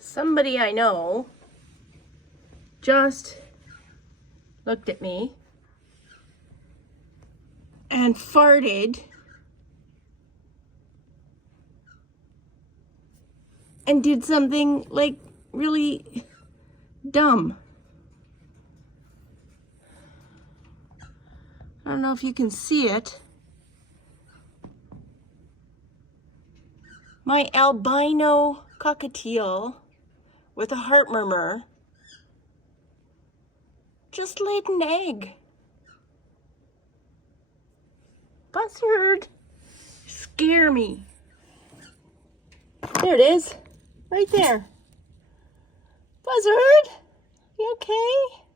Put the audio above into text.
somebody I know just looked at me and farted and did something like really dumb. I don't know if you can see it. My albino cockatiel with a heart murmur just laid an egg. Buzzard, scare me. There it is, right there. Buzzard, you okay?